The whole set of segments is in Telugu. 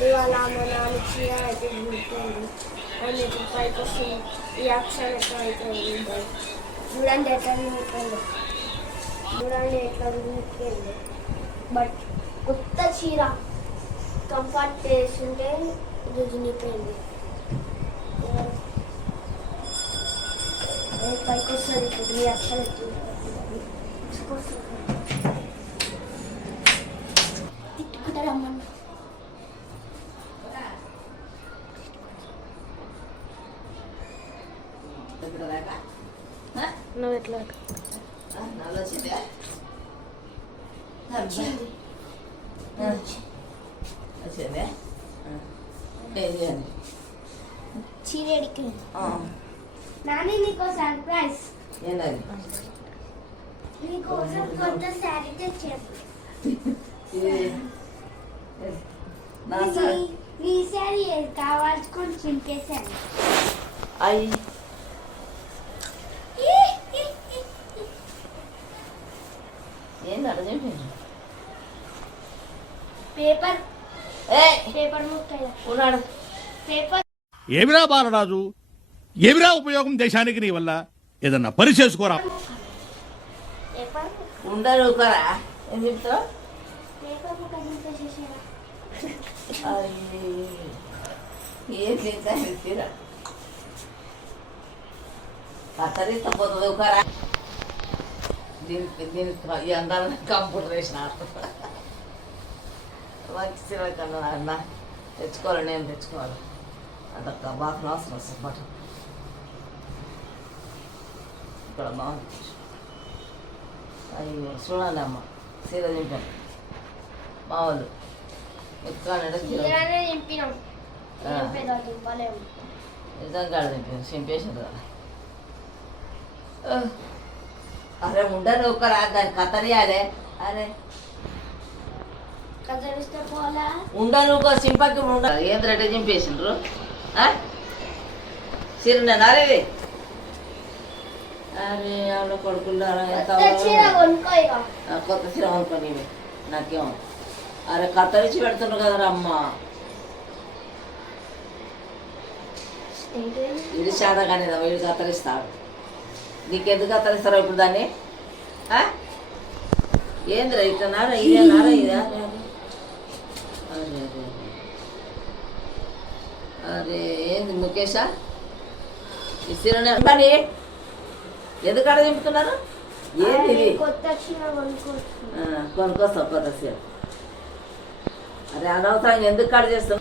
ఇవాళ మా నాన్న చీర అయితే గుర్తుంది అని ఇప్పుడు పైకి వస్తుంది ఈ అక్షరాలతో అయితే చూడండి ఎట్లా గుర్తుంది చూడండి ఎట్లా గుర్తుంది బట్ కొత్త చీర కంఫర్ట్ చేస్తుంటే రుజునిపోయింది పైకి వస్తుంది ఇప్పుడు ఈ అక్షరాలు తిట్టుకుంటారమ్మా నువ్వు ఎట్లా చీరేడికి నాని నీకో సర్ప్రైజ్ నీకోసం కొత్త శారీ తెచ్చాను నీ శారీ కావాల్సుకొని చింపేశాను అయ్యి ఏంది అట్లా చెప్పింది పేపర్ పేపర్ ముక్కలు పేపర్ ఏమిరా బాలరాజు ఏమిరా ఉపయోగం దేశానికి నీ వల్ల ఏదన్నా పని చేసుకోరా ఉండరు ఒకరా ఏం చెప్తావు ఏం తీరా కత్తరిస్తా పోతుంది ఒకరా దీనికి అందరం కంప్యూటర్ వేసినారు మంచి సినిమా కన్నా అన్న తెచ్చుకోవాలి నేను తెచ్చుకోవాలి అదొక్క బాగా అవసరం వస్తుంది బట్ ఇక్కడ బాగుంది అయ్యో చూడండి అమ్మ సీర దింపాను మా వాళ్ళు ఎక్కడ నిజంగా దింపాను చింపేసింది కదా అరే ఉండరు ఒకరా దాన్ని కత్తరియాలే అరే ఉండను ఒక సింపకి ఉండాలి ఏం రెడ్డి చింపేసిండ్రు సిరినా అరే అరే ఆవిడ కొడుకున్నారా కొత్త చీర కొనుక్కొని నాకేమో అరే కత్తరించి పెడుతున్నారు కదరా అమ్మ ఇది శాత కానీ వీడు కత్తరిస్తాడు నీకెందుకు కత్తరిస్తారో ఇప్పుడు దాన్ని ఏందిరా ఇట్లా నారా ఇదే నారా ఇదా అరే అరే అరే ఏంది ముఖేషా ఈ సిరనే కానీ ఎందుకు అడ దింపుతున్నారు ఏంది కొనుక్కొస్తాం కొత్త సీర అరే అనవసరంగా ఎందుకు కడ చేస్తాం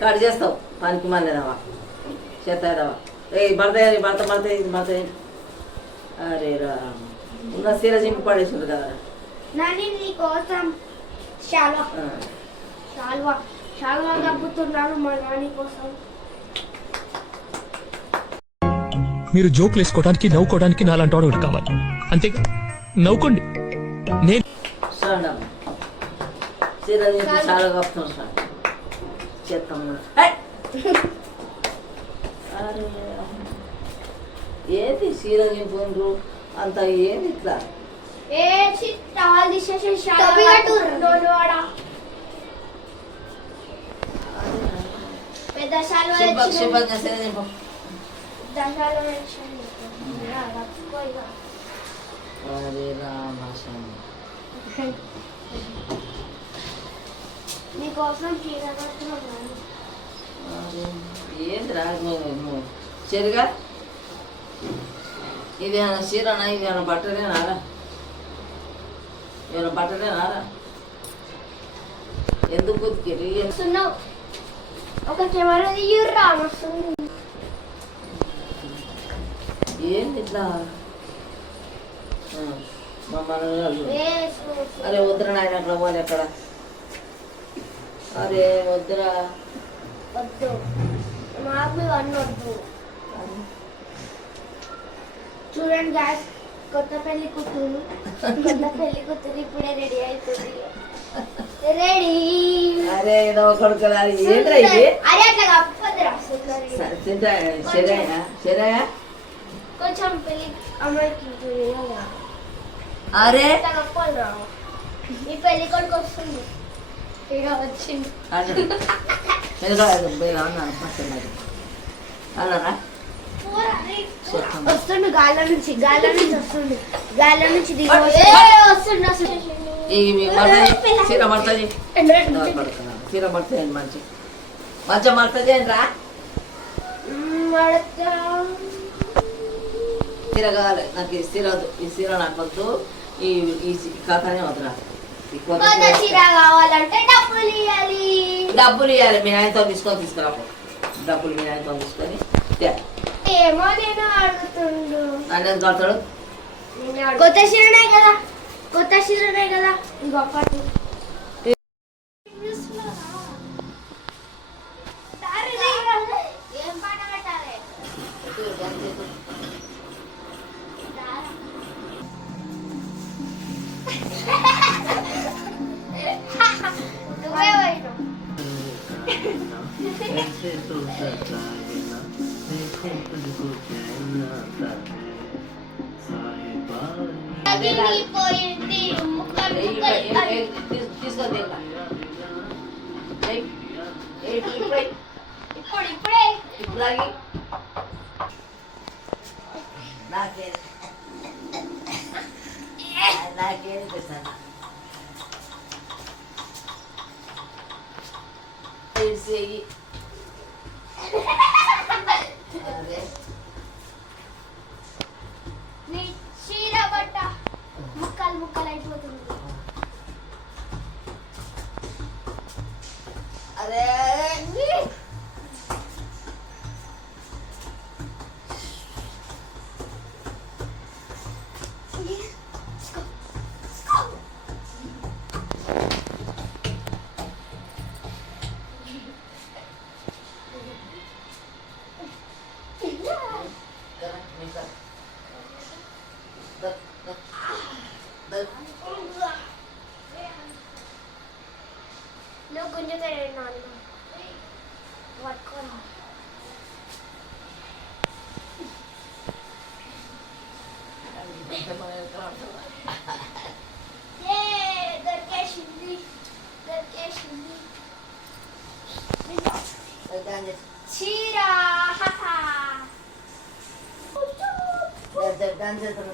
కట్ చేస్తావు పనికి మళ్ళీ రావా చేతాయిరావా భర్త భర్త భర్త భర్త అరే రా ఉన్న సీర చింపి పడేసింది కదా నీకోసం చాలా నవ్వుతున్నాను మా నాని కోసం మీరు జోకులు వేసుకోవడానికి నవ్వుకోవడానికి నాలాంటి వాడు ఒకటి కావాలి అంతేగా నవ్వుకోండి నేను సీర చింపి చాలా కప్పుతున్నాను సార్ చేస్తాము అరే ఏంది సీర చింపుండ్రు అంత ఏంది ఇట్లా అరే రామ నీకోసం ఏంది రా చెరుగా ఇది ఏమైనా చీరనా ఇది ఏమైనా బట్టలేనారా ఏమైనా బట్టలేనారా ఎందుకు ఉతికిరి ఒక కెమెరా ఏంది ఇట్లా మమ్మల్ని అరే వద్దురా నాయన అక్కడ పోలే ఎక్కడ అరే వద్దురా వద్దు మాకు ఇవన్నీ వద్దు చూడండి గ్యాస్ కొత్త పెళ్లి కూతురు ఇప్పుడే రెడీ అవుతుంది రెడీ. అరే ఏదో కొడుకురా ఏంట్రా ఇది అరే అట్లా కప్పదురా సుందరి. శరయ్య కొంచెం పెళ్లి అమ్మాయికి తెలియాలిరా. అరే అట్లా కప్పాలిరా. ఈ పెళ్లి కొడుకు వస్తుంది. ఇక వచ్చింది. అన్నారా వస్తుండు గాలి నుంచి వస్తుండు. గాలి నుంచి దిగి వస్తుండు అసలు. చీర పడుతుంది చీర పడుతుంది మంచిగా పడుతుంది రా చీర కావాలి నాకు ఈ చీర వద్దు ఈ చీర నాకు వద్దు ఈ కథనే వద్దురా చీర కావాలంటే డబ్బులు ఇవ్వాలి. డబ్బులు ఇవ్వాలి మీ ఆయనతో తీసుకురా డబ్బులు మీ ఆయనతో తీసుకొని ఏమో నేను అడుగుతుండు. నన్ను ఎంత కడతాడు కొత్త చీరనే కదా ఇంకో పాటు ఏం పాట పెట్టాలి? నువ్వే పోయినావు. పోయింది ముక్కలు తీసుకొని ఇప్పుడే ఇప్పుడు నాకేం పెట్టాను నీ చీర బట్ట ముక్కలు అయిపోతుంది. అరే నువ్వు గుంజుతాడు నాలుగు పట్టుకోరా. దొరికేసింది చీర. డాన్స్ చేస్తాను